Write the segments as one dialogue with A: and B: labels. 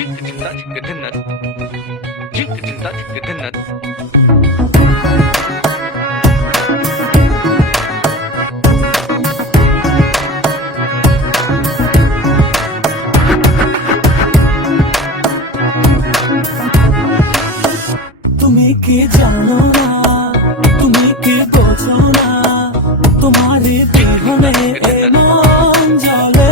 A: Zinc ज़िंदा जिंक धिन्नत जिंक ज़िंदा जिंक দেহ মে জলে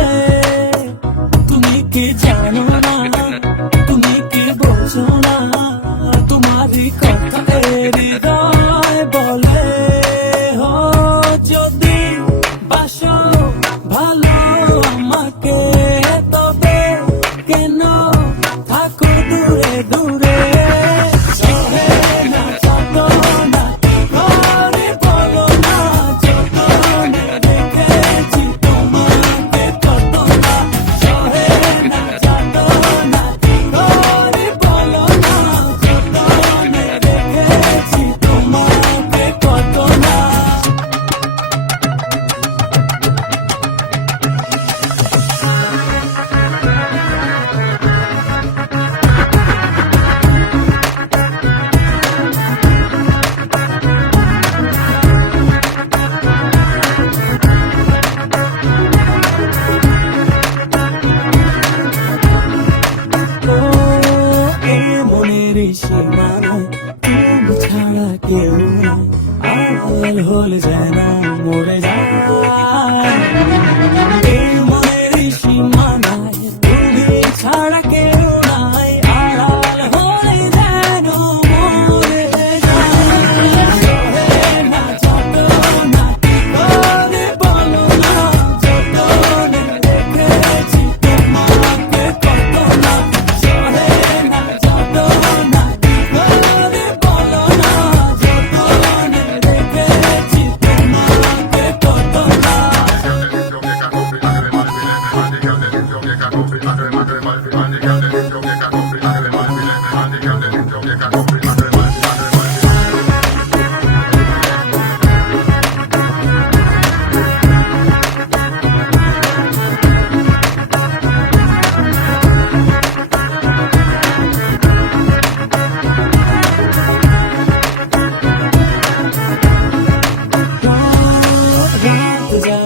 A: পাগল হল যেন মরে যায়। I'm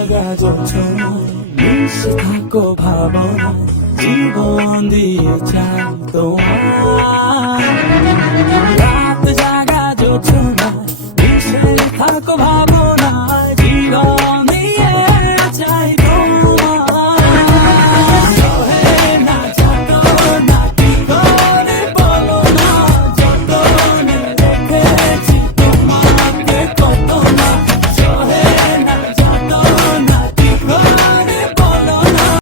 A: gonna go to থাকো ভাবনা জীবন দিয়ে চাই তোমার।